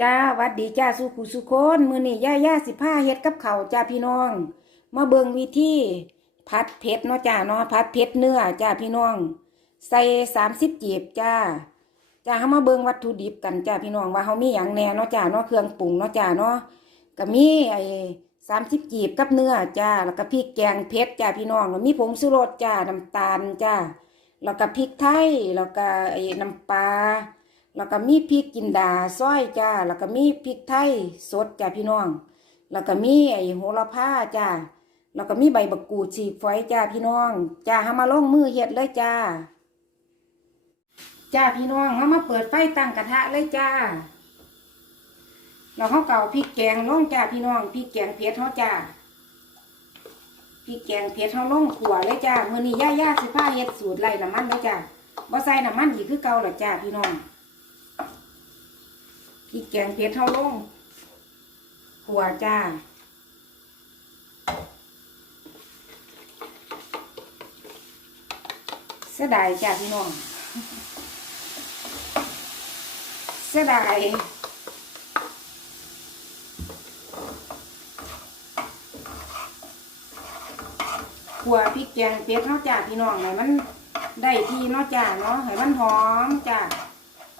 จ้าวัดดีจ้าสุขุสุคนมือนี่ย่าย่าสิผ้าเฮ็ดกับเขาจ้าพี่น้อง มาเบิงวิธีผัดเผ็ดเนาะจ้าเนาะผัดเผ็ดเนื้อจ้าพี่น้อง ใส่สามสิบจีบจ้าจ้าเฮามาเบิงวัตถุดิบกันจ้าพี่น้องว่าเฮามีหยังแน่เนาะจ้าเนาะเครื่องปรุงเนาะจ้าเนาะก็มีไอ้สามสิบจีบกับเนื้อจ้าแล้วก็พริกแกงเผ็ดจ้าพี่น้องแล้วมีผงชูรสจ้าน้ำตาลจ้าแล้วก็พริกไทยแล้วก็ไอ้น้ำปลา แล้วก็มีพริกจินดาซอยจ้า แล้วก็มีพริกไทยสดจ้าพี่น้อง แล้วก็มีไอ้โหระพาจ้า แล้วก็มีใบบักกูดฉีกฝอยจ้าพี่น้อง จ้าเฮามาลงมือเฮ็ดเลยจ้า จ้าพี่น้องเฮามาเปิดไฟตั้งกระทะเลยจ้า เราเฮาเก่าพริกแกงลงจ้าพี่น้องพริกแกงเผ็ดเฮาจ้าพริกแกงเผ็ดเฮาลงขัวเลยจ้ามื้อนี้ย่าๆสิพาเฮ็ดสูตรไล่น้ำมันเลยจ้าบ่ใส่น้ำมันอีกคือเก่าหรอจ้าพี่น้อง พริกแกงเผ็ดเท่าลงขัวจ้าเสียดายจ้าพี่น้องเสียดายขัวพริกแกงเผ็ดเท่าจ้าพี่น้องให้มันได้ที่เนาะจ้าเนาะให้มันหอมจ้า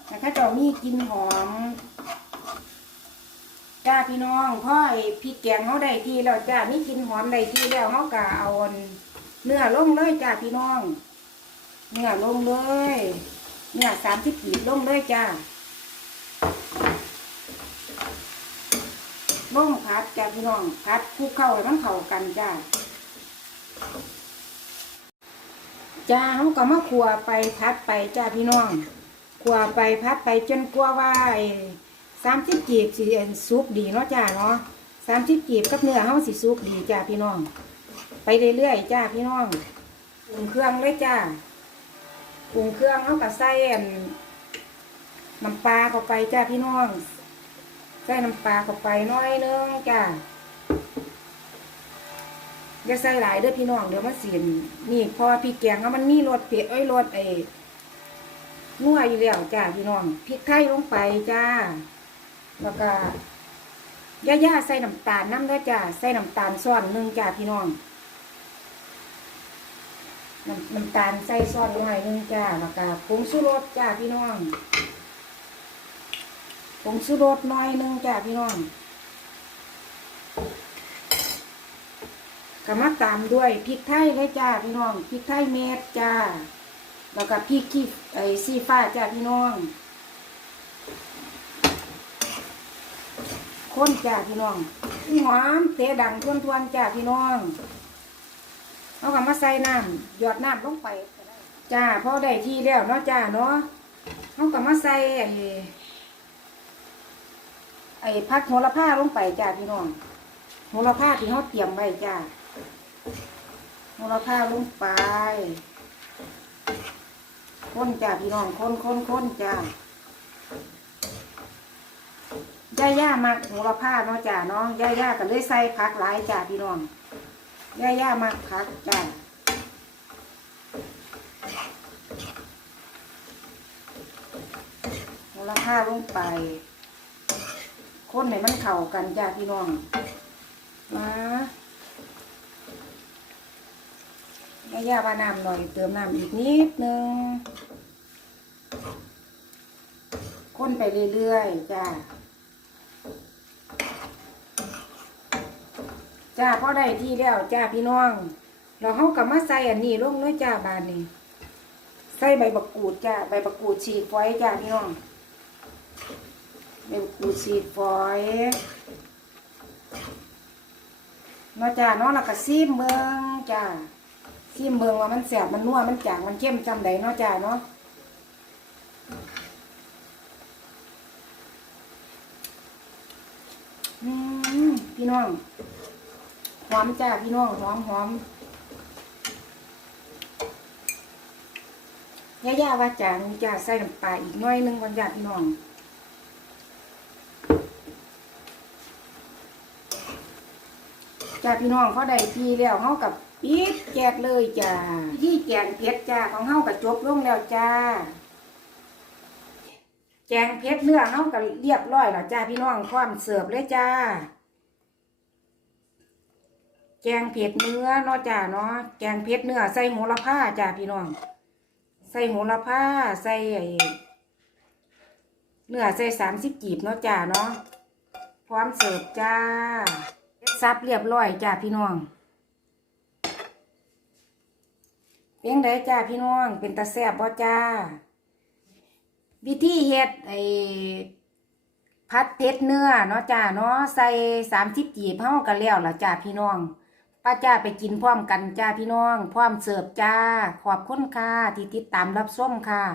แต่ข้าเจ้ามีกลินหอม จ้าพี่น้องพ่อไอ้พริกแกงเขาได้ที่แล้วจ้ามีกินหอมได้ที่แล้วเขากะเอาเนื้อลงเลยจ้าพี่น้อง เนื้อลงเลย เนื้อสามสิบกีบลงเลยจ้าลงพัดจ้าพี่น้องพัดคลุกเข้าให้มันเข้ากันจ้าจ้าเขาก็มาขัวไปพัดไปจ้าพี่น้องกว่าไปพัดไปจนกว่าว่า สามสิบกีบสิเอ็นซุปดีเนาะจ้าเนาะสามสิบกีบกับเนื้อเฮาสิซุปดีจ้าพี่น้อง ไปเรื่อยๆจ้าพี่น้องปรุงเครื่องเลยจ้าปรุงเครื่องเฮากับใส่น้ำปลาเข้าไปจ้าพี่น้องใส่น้ำปลาเข้าไปน้อยนึงจ้าอย่าใส่หลายเด้อพี่น้องเดี๋ยวมันเสียนนี่พอพี่แกงแล้วมันมีรสเผ็ดเอ้ยรสไอ้นัวอยู่แล้วจ้าพี่น้องพริกไทยลงไปจ้า แล้วก็ย่าๆใส่น้ำตาลน้ำด้วยจ้าใส่น้ำตาลซ้อนหนึ่งจ้าพี่น้องน้ำน้ำตาลใส่ซ้อนหน่อยหนึ่งจ้าแล้วก็ผงชูรสจ้าพี่น้องผงชูรสหน่อยหนึ่งจ้าพี่น้องก็มาตามด้วยพริกไทยเลยจ้าพี่น้องพริกไทยเม็ดจ้าแล้วก็พริกขี้ไอ้ซีฟ้าจ้าพี่น้อง ข้นจ้าพี่น้องหอมเตะดังทวนทวนๆจ้าพี่น้องเอากลับมาใส่น้ำหยอดน้ำลงไปจ้าพอได้ที่แล้วเนาะจ้าเนาะเอากลับมาใส่ไอ้ไอ้พักโหระพาลงไปจ้าพี่น้องโหระพาที่เขาเตรียมไว้จ้าโหระพาลงไป คนจ้าพี่น้องคนคนคนจ้า ย่าย่ามักโหระพาเนาะจ้าเนาะย่าย่าก็เลยใส่ผักหลายจ้าพี่น้องย่าย่ามักผักจ้าโหระพาลงไปคนให้มันเข้ากันจ้าพี่น้องมาย่าย่าว่าน้ำหน่อยเติมน้ำอีกนิดนึงค้นไปเรื่อยๆจ้า จ้าพอได้ที่แล้วจ้าพี่น้องเราเข้ากับมาใส่อันนี้ลงเลยจ้าบานนี้ใส่ใบบักกูดจ้าใบบักกูดฉีดฝอยจ้าพี่น้องใบบักกูดฉีดฝอยเนาะจ้าเนาะแล้วก็ซีมเบิงจ้าซีมเบิงว่ามันแสบมันนัวมันจางมันเข้มจำใดเนาะจ้าเนาะพี่น้อง อมจ้าพี่น้องหอมหอมย่าย่าว่าจางจ้าใส่น้ำปลาอีกน้อยนึงวันญาติพี่น้องจ้าพี่น้องเขาได้ทีแล้วเขากับปิดแกกเลยจ้าที่แกงเผ็ดจ้าของเขากับจบลงแล้วจ้าแกงเผ็ดเนื้อเฮาก็เรียบร้อยแล้วจ้าพี่น้องพร้อมเสิร์ฟเลยจ้า แกงเผ็ดเนื้อเนาะจ้าเนาะแกงเผ็ดเนื้อใส่โหระพาจ้าพี่น้อง ใส่โหระพาใส่ไอเนื้อใส่สามสิบกีบเนาะจ้าเนาะพร้อมเสิร์ฟจ้าซับเรียบร้อยจ้าพี่น้องเป็นไดจ้าพี่น้องเป็นตาแซ่บบ่จ้า วิธีเฮ็ดไอ้พัดเผ็ดเนื้อเนาะจ้าเนาะใส่สามสิบกีบเฮากันแล้วล่ะจ้าพี่น้อง ป้าจ้าไปกินพร้อมกันจ้าพี่น้อง พร้อมเสิร์ฟจ้า ขอบคุณค่ะที่ติดตามรับชมค่ะ